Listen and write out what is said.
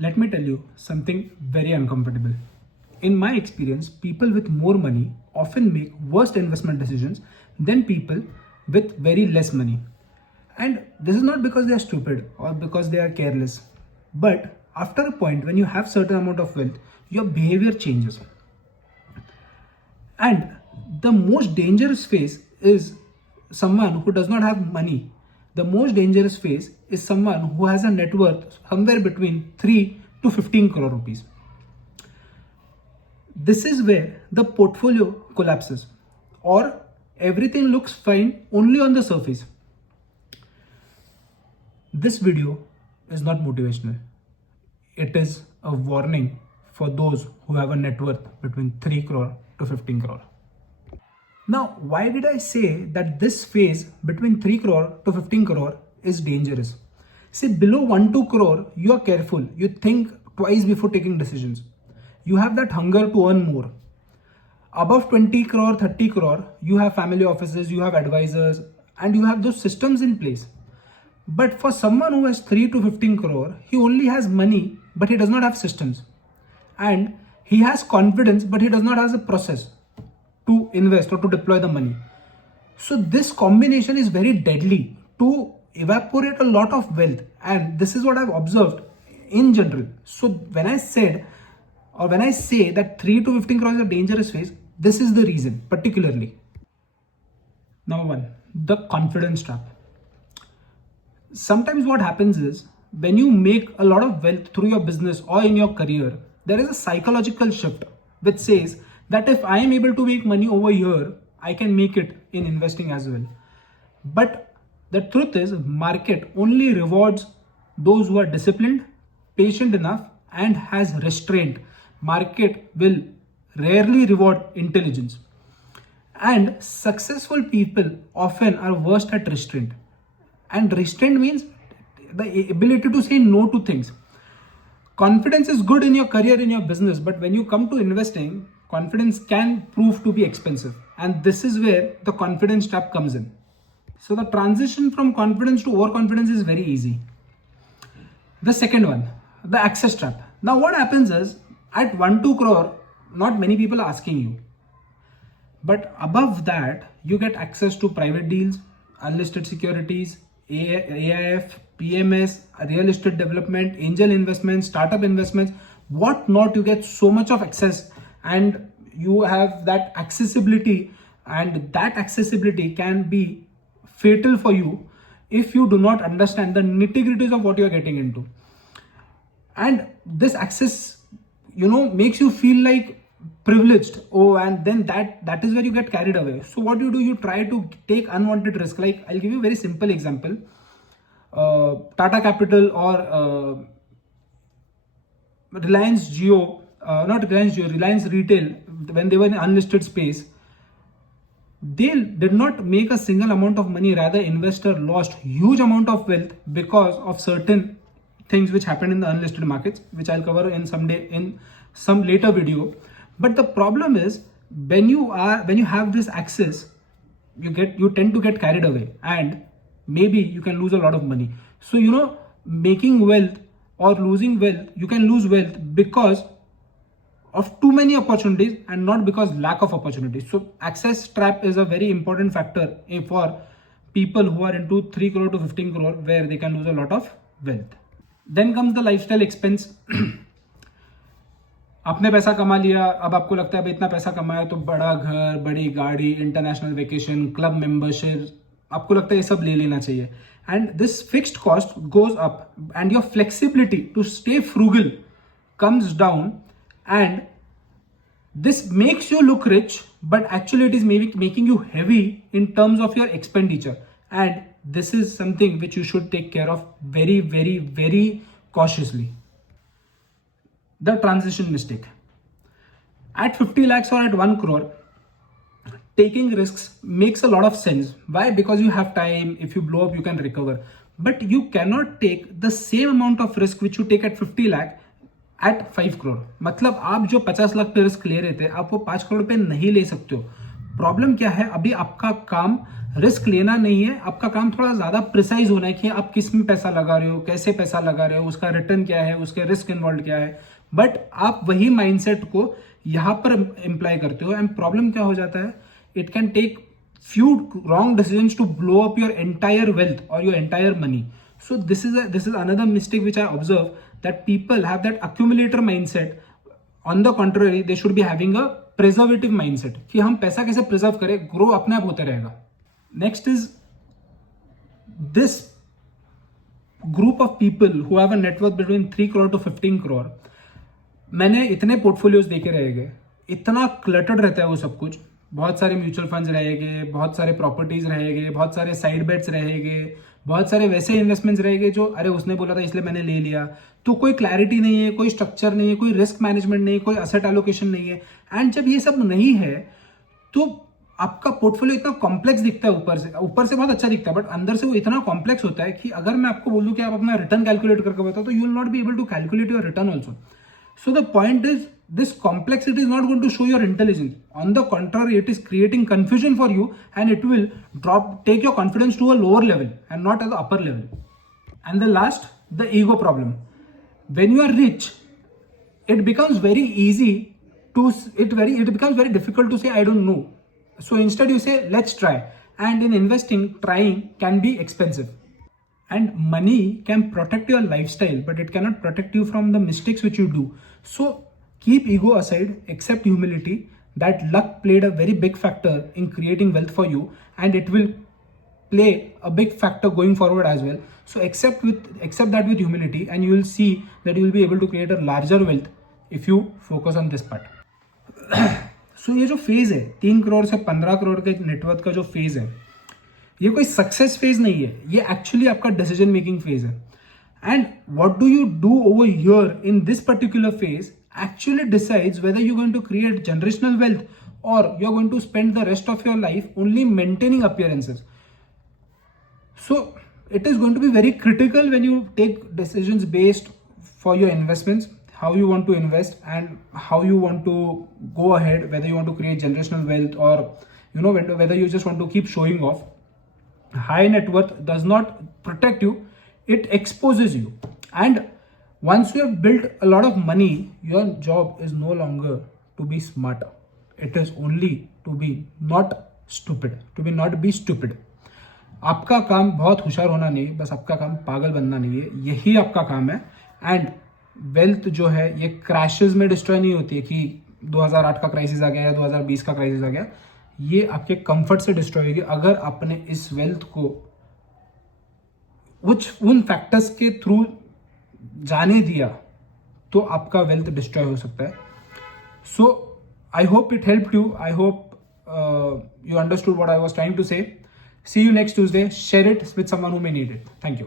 Let me tell you something very uncomfortable. In my experience, people with more money often make worse investment decisions than people with very less money. And this is not because they are stupid or because they are careless, but after a point when you have certain amount of wealth, your behavior changes. And the most dangerous phase is someone who does not have money. The most dangerous phase is someone who has a net worth somewhere between 3 to 15 crore rupees. This is where the portfolio collapses or everything looks fine only on the surface. This video is not motivational. It is a warning for those who have a net worth between 3 crore to 15 crore. Now, why did I say that this phase between 3 crore to 15 crore is dangerous? See, below 1-2 crore, you are careful. You think twice before taking decisions. You have that hunger to earn more. Above 20 crore, 30 crore, you have family offices, you have advisors, and you have those systems in place. But for someone who has 3 to 15 crore, he only has money, but he does not have systems. And he has confidence, but he does not have a process to invest or to deploy the money. So this combination is very deadly to evaporate a lot of wealth. And this is what I've observed in general. So when I say that 3 to 15 crore is a dangerous phase, this is the reason particularly. Number one, the confidence trap. Sometimes what happens is when you make a lot of wealth through your business or in your career, there is a psychological shift which says that if I am able to make money over here, I can make it in investing as well. But the truth is, market only rewards those who are disciplined, patient enough, and has restraint. Market will rarely reward intelligence. And successful people often are worst at restraint. And restraint means the ability to say no to things. Confidence is good in your career, in your business, but when you come to investing, confidence can prove to be expensive. And this is where the confidence trap comes in. So the transition from confidence to overconfidence is very easy. The second one, the access trap. Now what happens is at 1-2 crore, not many people are asking you. But above that, you get access to private deals, unlisted securities, AIF, PMS, real estate development, angel investments, startup investments, what not. You get so much of access and you have that accessibility, and that accessibility can be fatal for you if you do not understand the nitty-gritties of what you are getting into. And this access, makes you feel like privileged. Oh, and then that is where you get carried away. So what do? You try to take unwanted risk. Like I'll give you a very simple example. Tata Capital or Reliance Retail, when they were in unlisted space, they did not make a single amount of money. Rather, investor lost huge amount of wealth because of certain things which happened in the unlisted markets, which I'll cover in some later video. But the problem is when you have this access, you tend to get carried away and maybe you can lose a lot of money. So making wealth or losing wealth, you can lose wealth because of too many opportunities and not because lack of opportunities. So access trap is a very important factor for people who are into 3 crore to 15 crore, where they can lose a lot of wealth. Then comes the lifestyle expense. आपने पैसा कमा लिया, अब आपको लगता है इतना पैसा कमाया तो बड़ा घर, बड़ी गाड़ी, इंटरनेशनल वेकेशन, क्लब मेंबरशिप, आपको लगता है ये सब ले लेना चाहिए. And this fixed cost goes up and your flexibility to stay frugal comes down, and this makes you look rich, but actually it is maybe making you heavy in terms of your expenditure. And this is something which you should take care of very, very, very cautiously. The transition mistake. At 50 lakhs or at 1 crore, taking risks makes a lot of sense. Why? Because you have time. If you blow up, you can recover. But you cannot take the same amount of risk which you take at 50 lakh at 5 crore. मतलब आप जो 50 लाख पे risk ले रहे थे, आप वो 5 करोड़ पे नहीं ले सकते हो. प्रॉब्लम क्या है, अभी आपका काम रिस्क लेना नहीं है, आपका काम थोड़ा ज्यादा प्रिसाइज होना है कि आप किस में पैसा लगा रहे हो, कैसे पैसा लगा रहे हो, उसका रिटर्न क्या है, उसके रिस्क इन्वॉल्व क्या है। बट आप वही माइंडसेट को यहां पर इंप्लाई करते हो एंड प्रॉब्लम क्या हो जाता है, it can take few wrong decisions to blow up your entire wealth or your entire money. So this is another mistake which I observe, that people have that accumulator mindset. On the contrary, they should be having a preservative mindset कि हम पैसा कैसे preserve करें, grow अपने आप होते रहेगा. Next is this group of people who have a net worth between 3 crore to 15 crore. मैंने इतने पोर्टफोलियोज देखे रहेंगे, इतना क्लटर्ड रहता है वो सब कुछ, बहुत सारे म्यूचुअल फंड्स रहेंगे, बहुत सारे प्रॉपर्टीज रहेंगे, बहुत सारे साइड बेट्स रहेंगे, बहुत सारे वैसे इन्वेस्टमेंट्स रहेंगे जो अरे उसने बोला था इसलिए मैंने ले लिया, तो कोई क्लैरिटी नहीं है, कोई स्ट्रक्चर नहीं है, कोई रिस्क मैनेजमेंट नहीं है, कोई असेट एलोकेशन नहीं है. एंड जब ये सब नहीं है तो आपका पोर्टफोलियो इतना कॉम्प्लेक्स दिखता है, ऊपर से बहुत अच्छा दिखता है, बट अंदर से वो इतना कॉम्प्लेक्स होता है कि अगर मैं आपको बोलूं कि आप अपना रिटर्न कैलकुलेट करके बताओ तो you will not be able to calculate your return also. So the point is, this complexity is not going to show your intelligence. On the contrary, it is creating confusion for you, and it will take your confidence to a lower level and not at the upper level. And the last, the ego problem. When you are rich, it becomes very easy it becomes very difficult to say I don't know. So instead you say let's try. And in investing, trying can be expensive. And money can protect your lifestyle, but it cannot protect you from the mistakes which you do. So keep ego aside, accept humility, that luck played a very big factor in creating wealth for you, and it will play a big factor going forward as well. So accept that with humility, and you will see that you will be able to create a larger wealth if you focus on this part. So ये जो phase है 3 करोड़ से 15 करोड़ के net worth का जो phase है, ये कोई सक्सेस फेज नहीं है, ये एक्चुअली आपका डिसीजन मेकिंग फेज है. And what do you do over here in this particular phase actually decides whether you going to create generational wealth और you are going to spend the rest of your life only maintaining appearances. So it is going to be very critical when you take decisions based for your investments, how you want to invest and how you want to go ahead, whether you want to create generational wealth or whether you just want to keep showing off. High net worth does not protect you, it exposes you. And once you have built a lot of money, your job is no longer to be smart, it is only to be not stupid. आपका काम बहुत होशियार होना नहीं, बस आपका काम पागल बनना नहीं है, यही आपका काम है. एंड वेल्थ जो है ये क्रैशेस में डिस्ट्रॉय नहीं होती है कि 2008 का क्राइसिस आ गया या 2020 का क्राइसिस आ गया, ये आपके कंफर्ट से डिस्ट्रॉय होगी अगर आपने इस वेल्थ को उन फैक्टर्स के थ्रू जाने दिया तो आपका वेल्थ डिस्ट्रॉय हो सकता है. So I hope it helped you, I hope you understood what I was trying to say. See you next Tuesday. Share it with someone who may need it. Thank you.